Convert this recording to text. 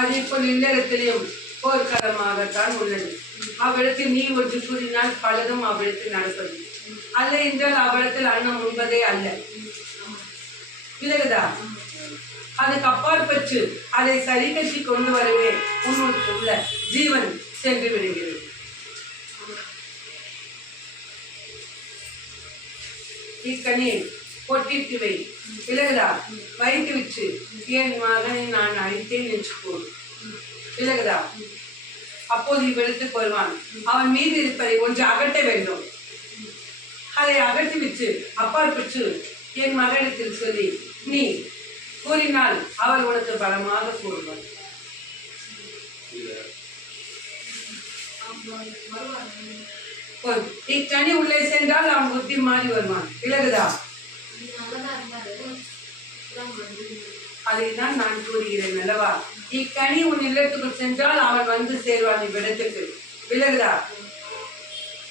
அதே போல் இல்லறத்திலையும் போர்க்களமாகத்தான் உள்ளது. அவ்விடத்தில் நீ ஒன்று கூறினால் பலதும் அவ்விடத்தில் நடப்பது அல்ல என்றால் அவ்விடத்தில் அன்னம் உண்பதே அல்ல. விலகுதா? அதுக்கு அப்பாற்பட்டு அதை சரி கட்டி கொண்டு வரவே உன்னுடைய உள்ள ஜீவன் சென்று விடுகிறது. இக்கனி பொட்டிட்டு வை. விலகுதா? வைத்து விட்டு என் மகனை நான் அழித்தேன் என்று கூறு. விலகுதா? அப்போது இவ்விடத்துக்கு வருவான். அவன் மீது இருப்பதை ஒன்று அகற்ற வேண்டும். அதை அகற்றி விட்டு அப்பாற்பட்டு என் மகனிடத்தில் சொல்லி நீ கூறினால் அவர் உனக்கு பலமாக கூறுவார். இக்கனி உள்ளே சென்றால் அவன் புத்தி மாறி வருவான். விலகுதா? அதைதான் நான் கூறுகிறேன் அல்லவா? இக்கனி உன் இல்லத்துக்குள் சென்றால் அவன் வந்து சேருவான் இவ்விடத்துக்கு. விலகுதா?